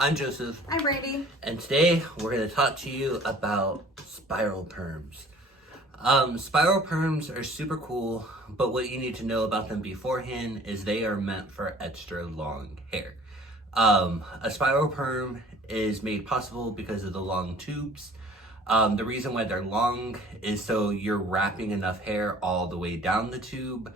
I'm Joseph. I'm Brandy. And today we're going to talk to you about spiral perms. Spiral perms are super cool, but what you need to know about them beforehand is they are meant for extra long hair. A spiral perm is made possible because of the long tubes. The reason why they're long is so you're wrapping enough hair all the way down the tube.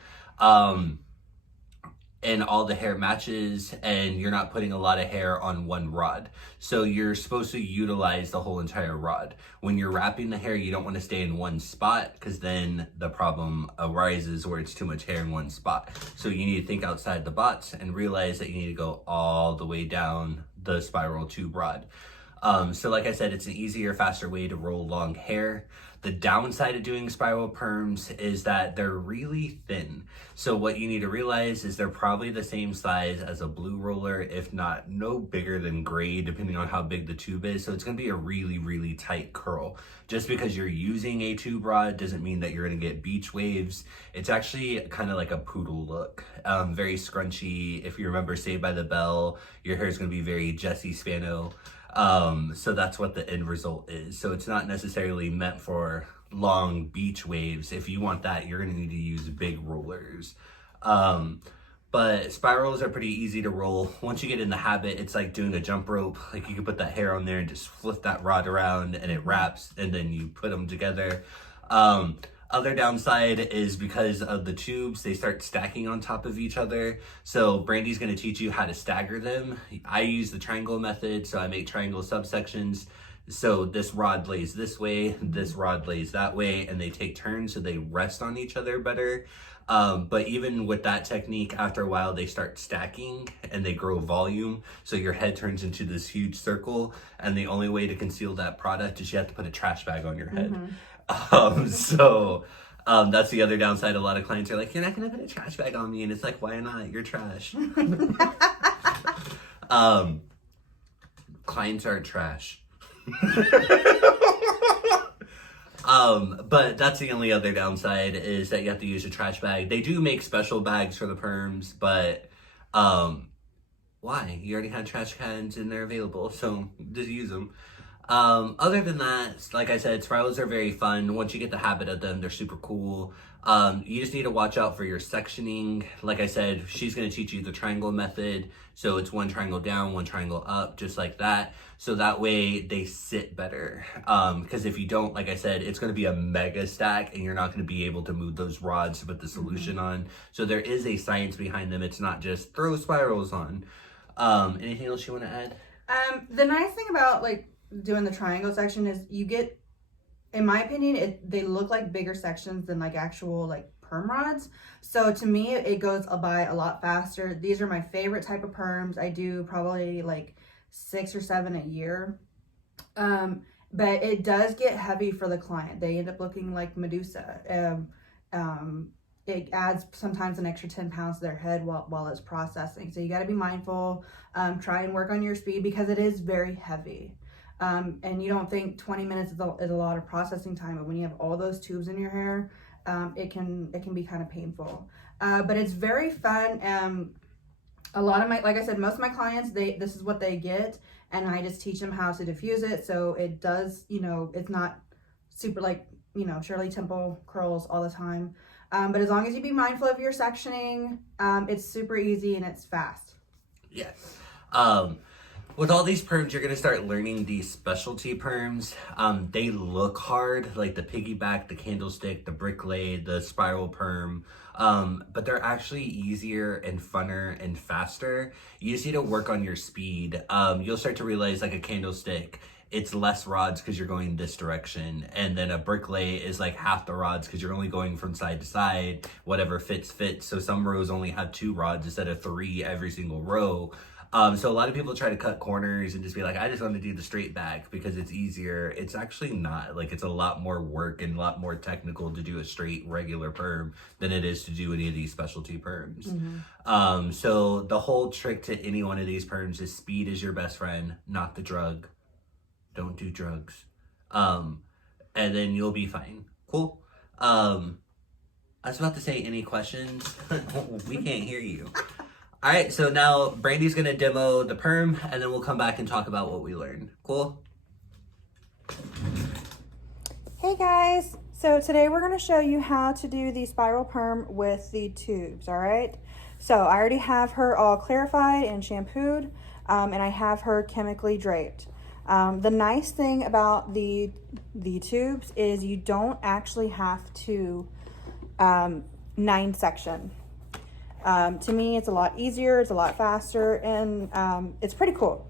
And all the hair matches, and you're not putting a lot of hair on one rod. So you're supposed to utilize the whole entire rod. When you're wrapping the hair, you don't want to stay in one spot because then the problem arises where it's too much hair in one spot. So you need to think outside the box and realize that you need to go all the way down the spiral tube rod. So like I said, it's an easier, faster way to roll long hair. The downside of doing spiral perms is that they're really thin. So what you need to realize is they're probably the same size as a blue roller, if not no bigger than gray, depending on how big the tube is. So it's gonna be a really, really tight curl. Just because you're using a tube rod doesn't mean that you're gonna get beach waves. It's actually kind of like a poodle look. Very scrunchy. If you remember Saved by the Bell, your hair is gonna be very Jesse Spano. So that's what the end result is. So it's not necessarily meant for long beach waves. If you want that, you're going to need to use big rollers. But spirals are pretty easy to roll. Once you get in the habit, it's like doing a jump rope. Like you can put that hair on there and just flip that rod around and it wraps and then you put them together. Other downside is because of the tubes, they start stacking on top of each other. So Brandy's going to teach you how to stagger them. I use the triangle method, so I make triangle subsections. So this rod lays this way, this rod lays that way, and they take turns so they rest on each other better. But even with that technique, after a while, they start stacking and they grow volume. So your head turns into this huge circle. And the only way to conceal that product is you have to put a trash bag on your head. Mm-hmm. That's the other downside. A lot of clients are like, you're not gonna put a trash bag on me, and it's like, why not? You're trash. Clients are trash. But that's the only other downside is that you have to use a trash bag. They do make special bags for the perms, but why? You already have trash cans and they're available, so just use them. Other than that, like I said, spirals are very fun. Once you get the habit of them, they're super cool. You just need to watch out for your sectioning. Like I said, she's going to teach you the triangle method. So it's one triangle down, one triangle up, just like that. So that way they sit better. Because if you don't, like I said, it's going to be a mega stack and you're not going to be able to move those rods to put the solution on. So there is a science behind them. It's not just throw spirals on. Anything else you want to add? The nice thing about like doing the triangle section is you get, in my opinion, they look like bigger sections than like actual like perm rods. So to me, it goes by a lot faster. These are my favorite type of perms. I do probably like 6 or 7 a year. But it does get heavy for the client. They end up looking like Medusa. It adds sometimes an extra 10 pounds to their head while it's processing. So you got to be mindful. Try and work on your speed because it is very heavy. And you don't think 20 minutes is a lot of processing time, but when you have all those tubes in your hair, it can be kind of painful. But it's very fun. A lot of like I said, most of my clients, this is what they get, and I just teach them how to diffuse it. So it does, it's not super like, Shirley Temple curls all the time. But as long as you be mindful of your sectioning, it's super easy and it's fast. Yes. With all these perms, you're going to start learning these specialty perms. They look hard, like the piggyback, the candlestick, the brick laid, the spiral perm. But they're actually easier and funner and faster. You just need to work on your speed. You'll start to realize like a candlestick, it's less rods because you're going this direction. And then a brick lay is like half the rods because you're only going from side to side. Whatever fits. So some rows only have 2 rods instead of 3 every single row. So a lot of people try to cut corners and just be like, I just want to do the straight back because it's easier. It's actually not. Like, it's a lot more work and a lot more technical to do a straight regular perm than it is to do any of these specialty perms. Mm-hmm. So the whole trick to any one of these perms is speed is your best friend, not the drug. Don't do drugs. And then you'll be fine. Cool. I was about to say, any questions? We can't hear you. All right, so now Brandy's gonna demo the perm, and then we'll come back and talk about what we learned. Cool? Hey guys, so today we're going to show you how to do the spiral perm with the tubes, all right? So I already have her all clarified and shampooed, and I have her chemically draped. The nice thing about the tubes is you don't actually have to 9 section. To me, it's a lot easier, it's a lot faster, and it's pretty cool,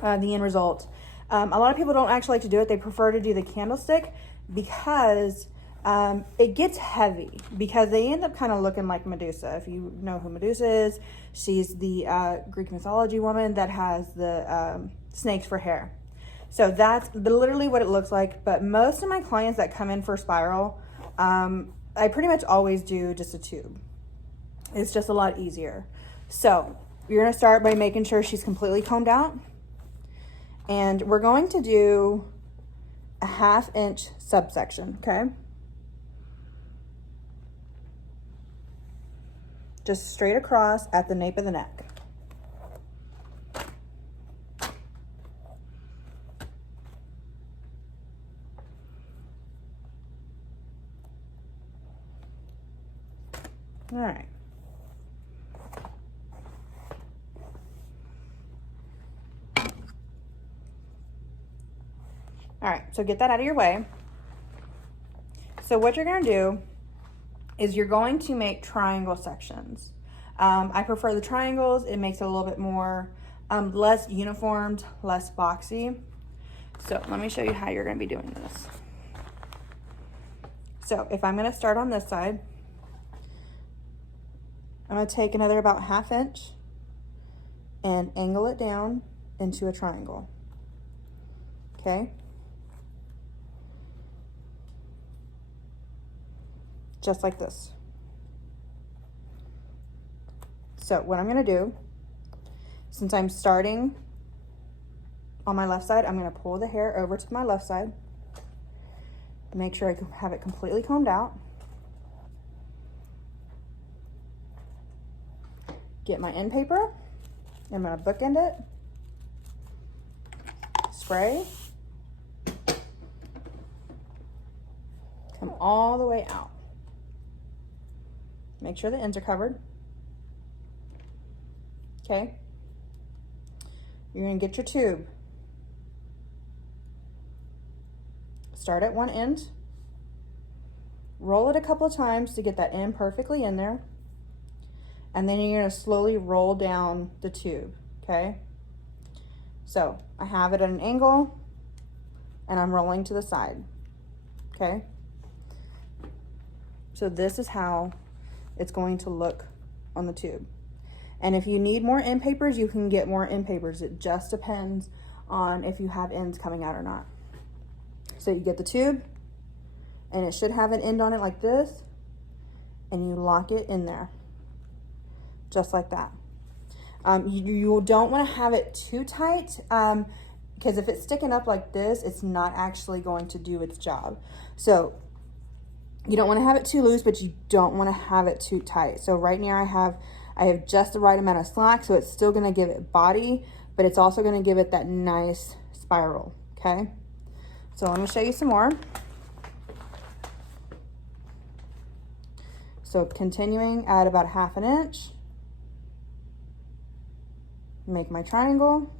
the end result. A lot of people don't actually like to do it. They prefer to do the candlestick because it gets heavy, because they end up kind of looking like Medusa. If you know who Medusa is, she's the Greek mythology woman that has the snakes for hair. So that's literally what it looks like. But most of my clients that come in for spiral, I pretty much always do just a tube. It's just a lot easier. So you're going to start by making sure she's completely combed out. And we're going to do a 1/2 inch subsection, okay? Just straight across at the nape of the neck. All right. All right, so get that out of your way. So what you're gonna do is you're going to make triangle sections. I prefer the triangles. It makes it a little bit more, less uniformed, less boxy. So let me show you how you're gonna be doing this. So if I'm gonna start on this side, I'm gonna take another about 1/2 inch and angle it down into a triangle, okay? Just like this. So what I'm gonna do, since I'm starting on my left side, I'm gonna pull the hair over to my left side, make sure I have it completely combed out, get my end paper, I'm gonna bookend it, spray, come all the way out. Make sure the ends are covered. Okay. You're gonna get your tube. Start at one end. Roll it a couple of times to get that end perfectly in there. And then you're gonna slowly roll down the tube, okay? So I have it at an angle and I'm rolling to the side, okay? So this is how it's going to look on the tube. And if you need more end papers, you can get more end papers. It just depends on if you have ends coming out or not. So you get the tube and it should have an end on it like this, and you lock it in there, just like that. You don't want to have it too tight, because if it's sticking up like this, it's not actually going to do its job. So you don't want to have it too loose, but you don't want to have it too tight. So right now I have just the right amount of slack, so it's still going to give it body, but it's also going to give it that nice spiral, okay? So let me show you some more. So continuing at about 1/2 inch, make my triangle.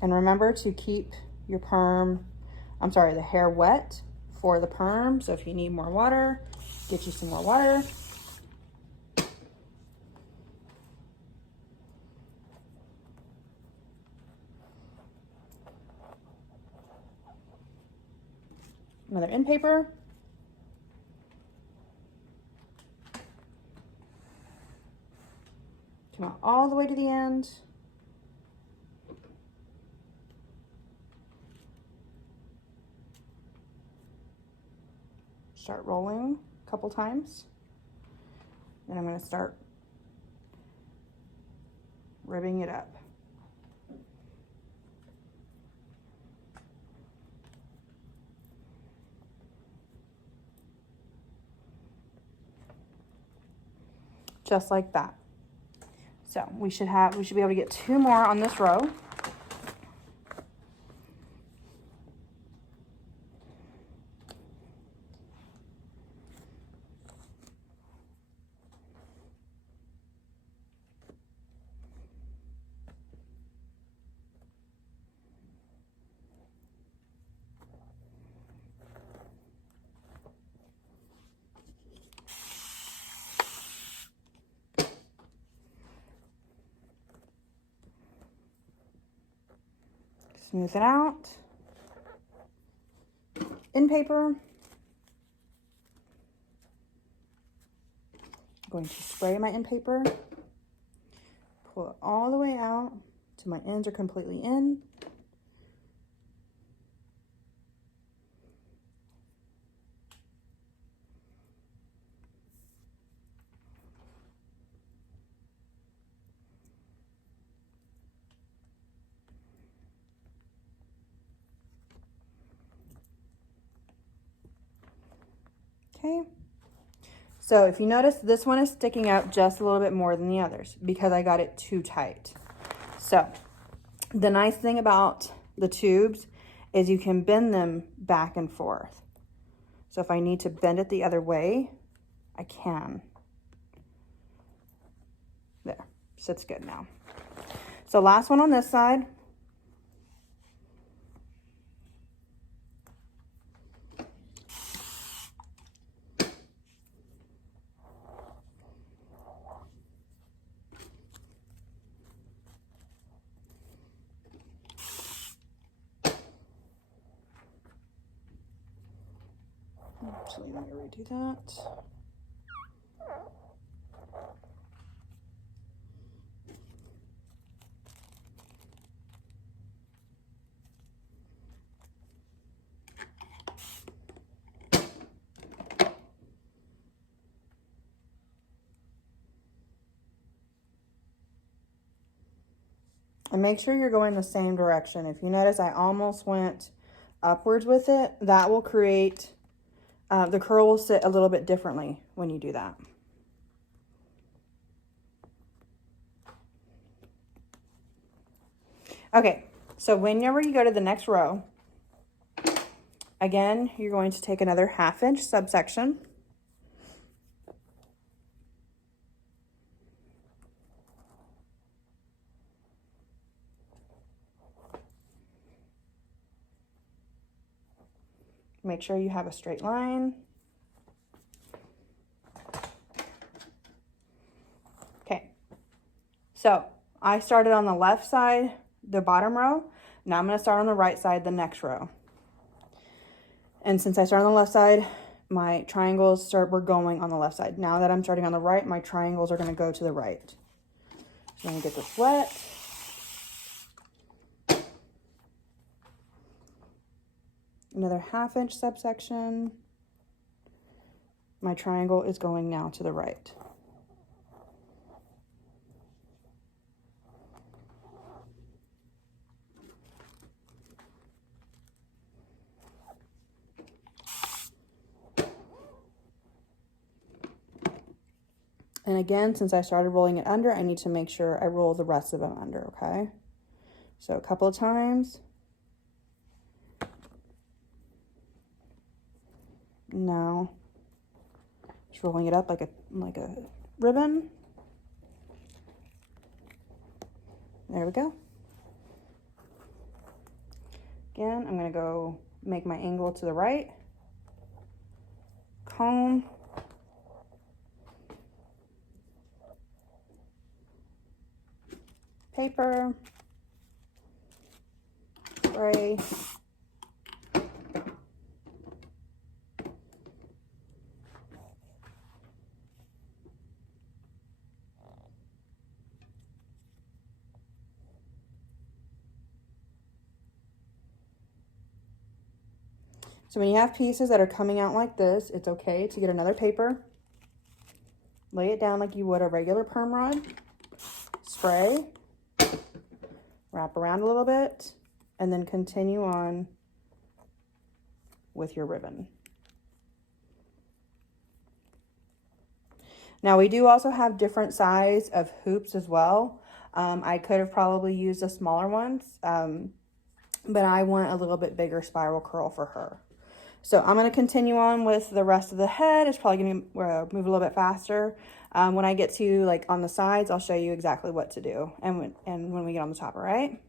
And remember to keep your the hair wet for the perm. So if you need more water, get you some more water. Another end paper. Come out all the way to the end. Start rolling a couple times. Then I'm going to start ribbing it up. just like that. So we should be able to get 2 more on this row. Smooth it out. In paper. I'm going to spray my in paper. Pull it all the way out till my ends are completely in. Okay, so if you notice, this one is sticking out just a little bit more than the others because I got it too tight. So the nice thing about the tubes is you can bend them back and forth. So if I need to bend it the other way, I can. There, sits good now. So last one on this side. Actually, let me redo that. And make sure you're going the same direction. If you notice, I almost went upwards with it. That will create, the curl will sit a little bit differently when you do that. Okay, so whenever you go to the next row, again, you're going to take another 1/2 inch subsection. Make sure you have a straight line. Okay, so I started on the left side, the bottom row. Now I'm going to start on the right side, the next row. And since I started on the left side, my triangles were going on the left side. Now that I'm starting on the right, my triangles are going to go to the right. So I'm going to get this wet. Another 1/2 inch subsection. My triangle is going now to the right. And again, since I started rolling it under, I need to make sure I roll the rest of them under, okay? So a couple of times. Now, just rolling it up like a ribbon. There we go. Again, I'm gonna go make my angle to the right. Comb. Paper. Spray. So when you have pieces that are coming out like this, it's okay to get another paper, lay it down like you would a regular perm rod, spray, wrap around a little bit, and then continue on with your ribbon. Now we do also have different size of hoops as well. I could have probably used the smaller ones, but I want a little bit bigger spiral curl for her. So I'm going to continue on with the rest of the head. It's probably going to move a little bit faster. When I get to like on the sides, I'll show you exactly what to do. And when we get on the top, all right?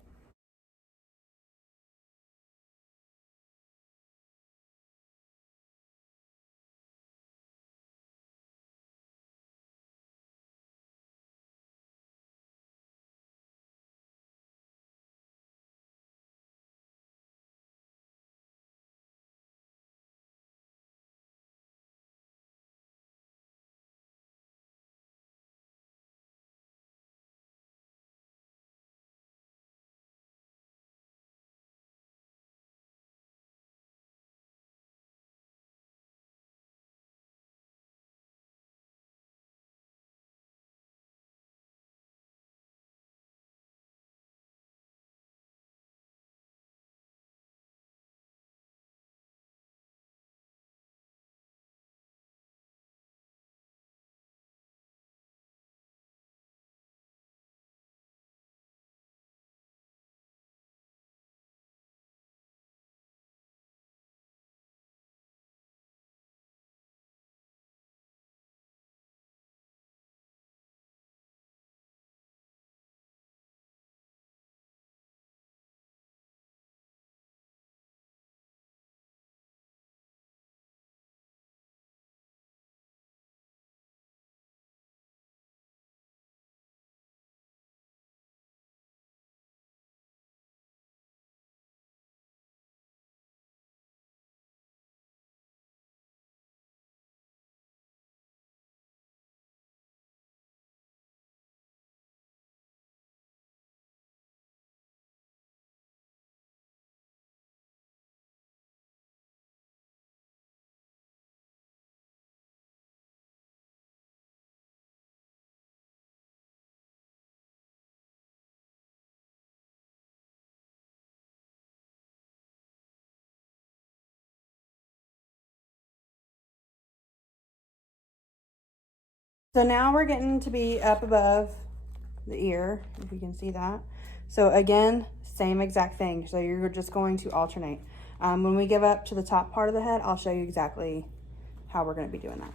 So now we're getting to be up above the ear, if you can see that. So again, same exact thing. So you're just going to alternate. When we get up to the top part of the head, I'll show you exactly how we're going to be doing that.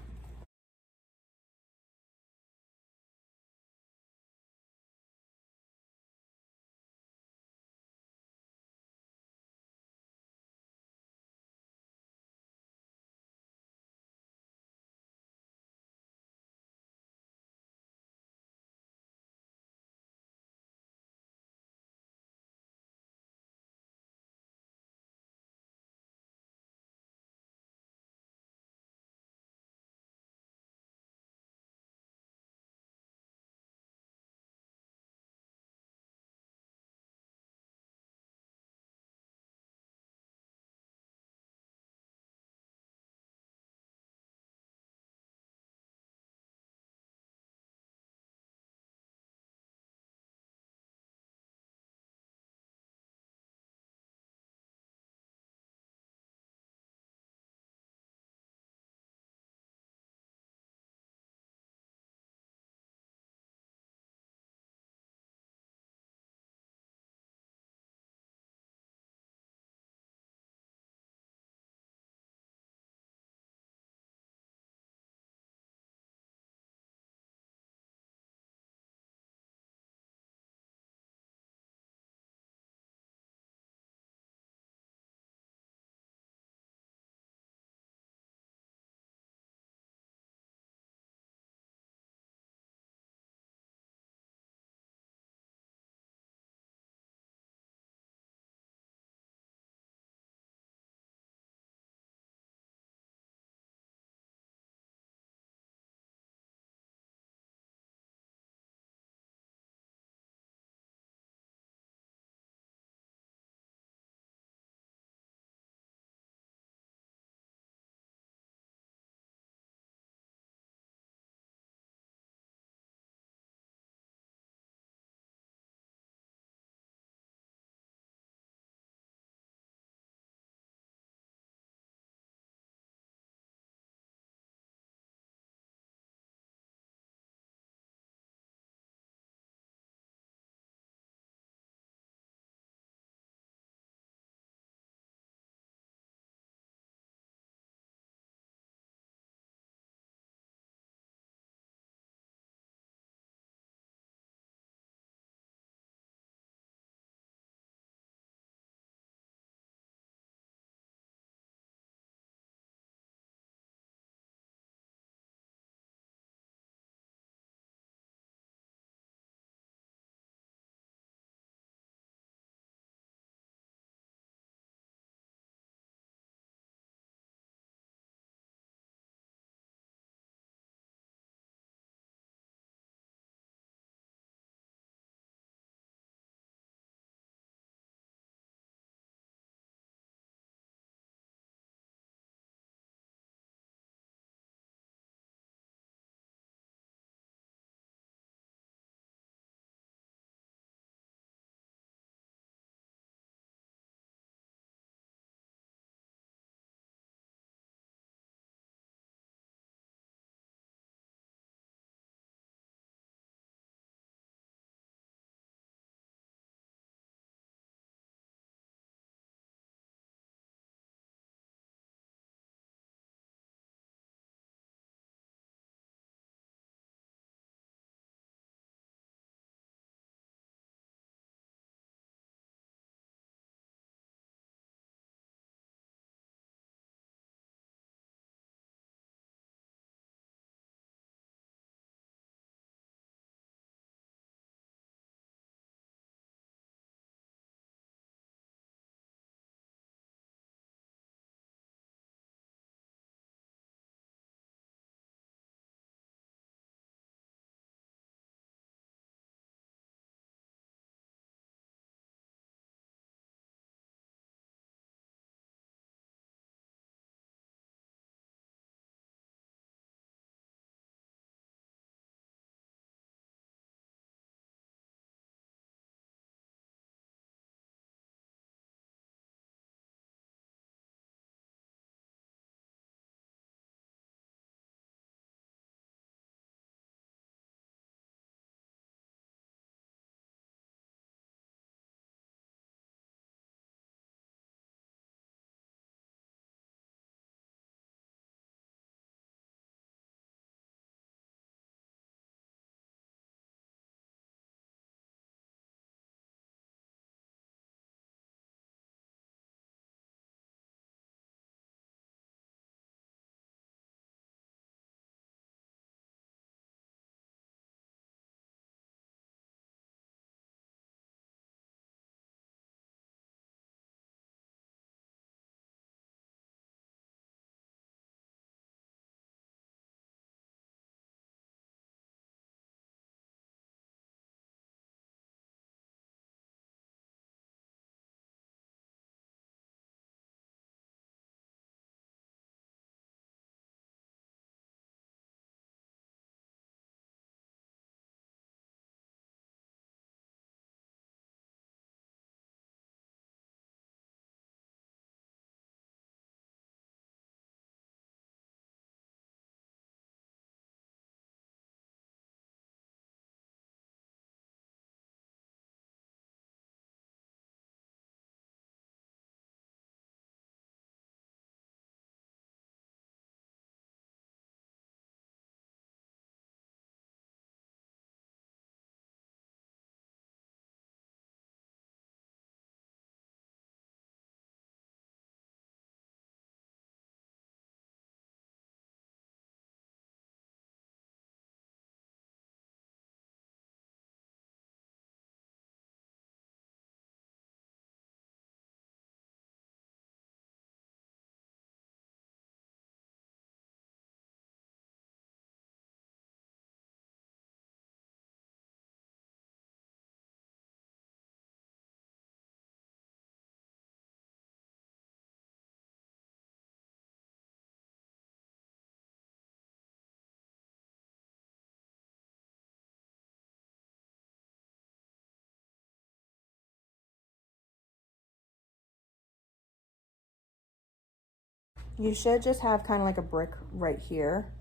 you should just have kind of like a brick right here.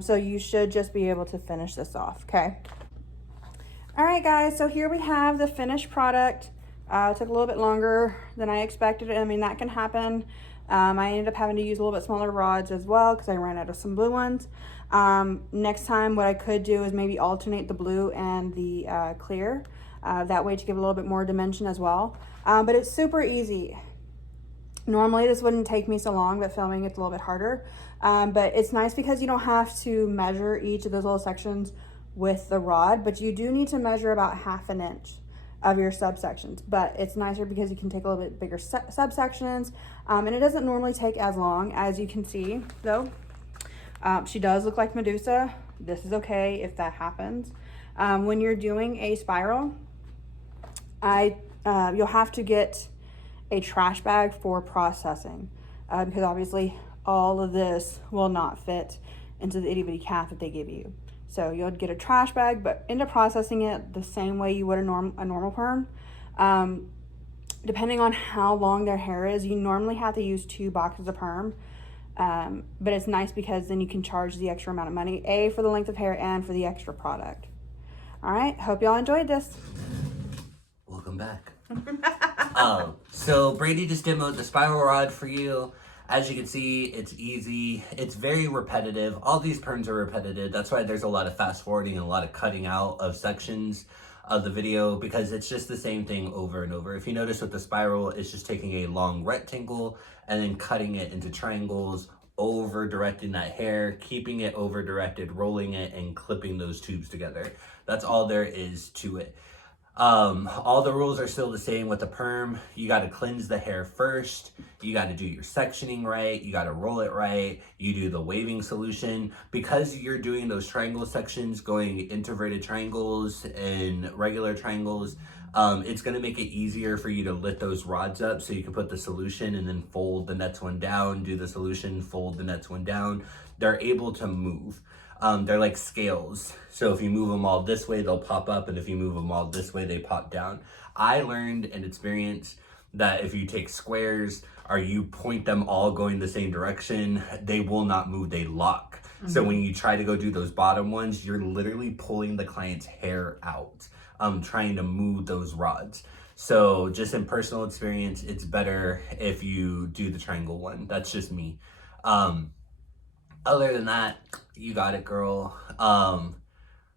So you should just be able to finish this off, okay? All right, guys, so here we have the finished product. It took a little bit longer than I expected. I mean, that can happen. I ended up having to use a little bit smaller rods as well because I ran out of some blue ones. Next time, what I could do is maybe alternate the blue and the clear. That way to give a little bit more dimension as well. But it's super easy. Normally this wouldn't take me so long, but filming it's a little bit harder. But it's nice because you don't have to measure each of those little sections with the rod, but you do need to measure about 1/2 inch of your subsections. But it's nicer because you can take a little bit bigger subsections, and it doesn't normally take as long. As you can see though, she does look like Medusa. This is okay if that happens. When you're doing a spiral, you'll have to get a trash bag for processing, because obviously all of this will not fit into the itty bitty cap that they give you. So you'll get a trash bag, but end up processing it the same way you would a normal perm. Depending on how long their hair is, you normally have to use 2 boxes of perm. But it's nice because then you can charge the extra amount of money, for the length of hair and for the extra product. All right, hope y'all enjoyed this. Welcome back. So Brady just demoed the spiral rod for you. As you can see, it's easy. It's very repetitive. All these perms are repetitive. That's why there's a lot of fast forwarding and a lot of cutting out of sections of the video, because it's just the same thing over and over. If you notice with the spiral, it's just taking a long rectangle and then cutting it into triangles, over directing that hair, keeping it over directed, rolling it, and clipping those tubes together. That's all there is to it. All the rules are still the same with the perm. You got to cleanse the hair first. You got to do your sectioning right. You got to roll it right. You do the waving solution. Because you're doing those triangle sections, going inverted triangles and regular triangles, it's going to make it easier for you to lift those rods up so you can put the solution and then fold the next one down, do the solution, fold the next one down. They're able to move. They're like scales. So if you move them all this way, they'll pop up. And if you move them all this way, they pop down. I learned and experienced that if you take squares or you point them all going the same direction, they will not move, they lock. So when you try to go do those bottom ones, you're literally pulling the client's hair out, trying to move those rods. So just in personal experience, it's better if you do the triangle one. That's just me. Other than that, you got it, girl.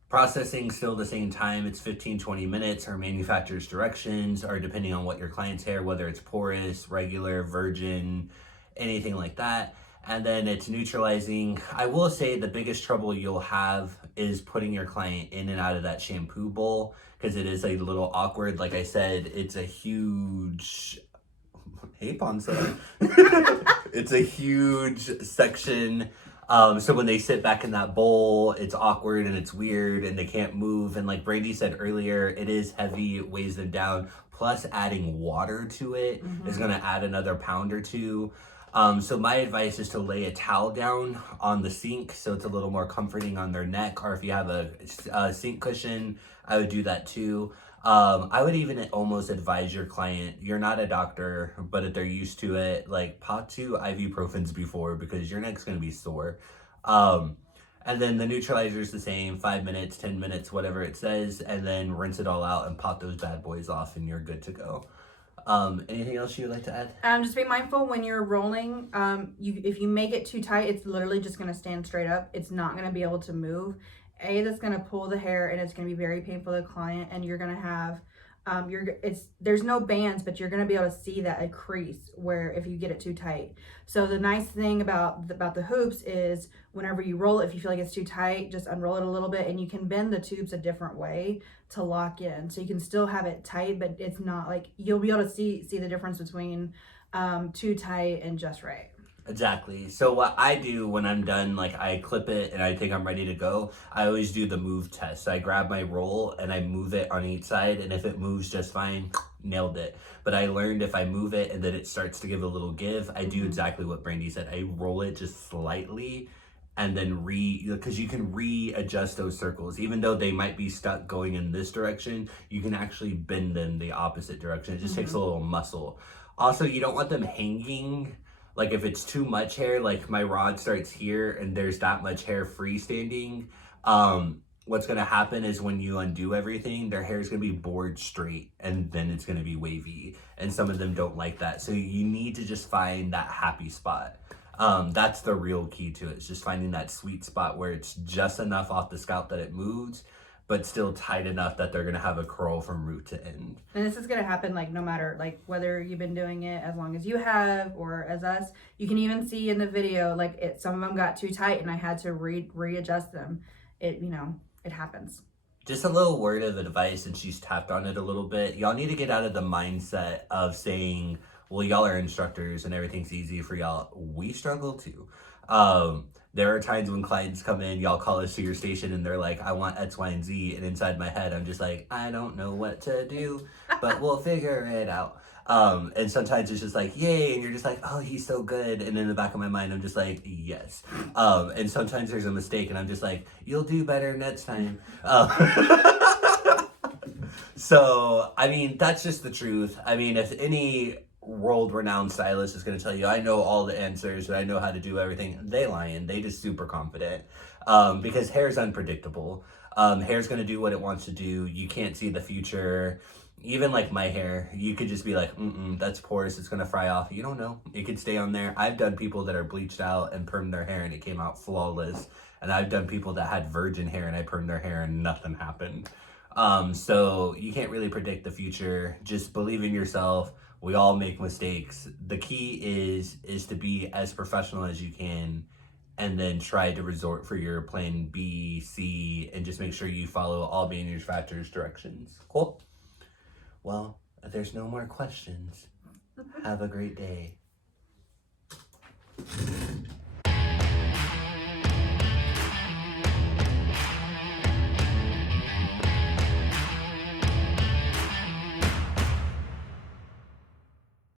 Processing still the same time. It's 15-20 minutes. Our manufacturer's directions are depending on what your client's hair, whether it's porous, regular, virgin, anything like that. And then it's neutralizing. I will say the biggest trouble you'll have is putting your client in and out of that shampoo bowl, because it is a little awkward. Like I said, it's a huge... Hey, Ponce. It's a huge section. So when they sit back in that bowl, it's awkward and it's weird and they can't move. And like Brady said earlier, it is heavy, it weighs them down. Plus adding water to it is going to add another pound or two. So my advice is to lay a towel down on the sink so it's a little more comforting on their neck. Or if you have a sink cushion, I would do that too. I would even almost advise your client, you're not a doctor, but if they're used to it, like pop 2 ibuprofens before, because your neck's going to be sore. And then the neutralizer is the same, 5 minutes, 10 minutes, whatever it says, and then rinse it all out and pop those bad boys off and you're good to go. Anything else you would like to add? Just be mindful when you're rolling. If you make it too tight, it's literally just going to stand straight up. It's not going to be able to move. That's going to pull the hair, and it's going to be very painful to the client, and you're going to have there's no bands, but you're going to be able to see that a crease where if you get it too tight. So the nice thing about the hoops is whenever you roll it, if you feel like it's too tight, just unroll it a little bit, and you can bend the tubes a different way to lock in. So you can still have it tight, but it's not like, you'll be able to see the difference between too tight and just right. Exactly. So what I do when I'm done, like I clip it and I think I'm ready to go, I always do the move test. So I grab my roll and I move it on each side, and if it moves just fine, nailed it. But I learned if I move it and then it starts to give a little give, I do exactly what Brandy said. I roll it just slightly and then because you can readjust those circles. Even though they might be stuck going in this direction, you can actually bend them the opposite direction. It just takes a little muscle. Also, you don't want them hanging Like if it's too much hair, like my rod starts here and there's that much hair freestanding, what's gonna happen is when you undo everything, their hair is gonna be bored straight and then it's gonna be wavy. And some of them don't like that. So you need to just find that happy spot. That's the real key to it. It's just finding that sweet spot where it's just enough off the scalp that it moves, but still tight enough that they're gonna have a curl from root to end. And this is gonna happen like no matter like whether you've been doing it as long as you have or as us. You can even see in the video like some of them got too tight and I had to readjust them. It it happens. Just a little word of advice, and she's tapped on it a little bit. Y'all need to get out of the mindset of saying, well, y'all are instructors and everything's easy for y'all. We struggle too. There are times when clients come in, y'all call us to your station and they're like, I want X, Y, and Z. And inside my head, I'm just like, I don't know what to do, but we'll figure it out. And sometimes it's just like, yay. And you're just like, oh, he's so good. And in the back of my mind, I'm just like, yes. And sometimes there's a mistake and I'm just like, you'll do better next time. So, I mean, that's just the truth. I mean, if any world-renowned stylist is going to tell you, I know all the answers and I know how to do everything, they lying. They just super confident. Because hair is unpredictable. Hair's going to do what it wants to do. You can't see the future. Even like my hair, you could just be like, that's porous, it's going to fry off. You don't know. It could stay on there. I've done people that are bleached out and permed their hair and it came out flawless. And I've done people that had virgin hair and I permed their hair and nothing happened. So you can't really predict the future. Just believe in yourself. We all make mistakes. The key is to be as professional as you can and then try to resort for your plan B, C, and just make sure you follow all manufacturer's directions. Cool? Well, if there's no more questions, have a great day.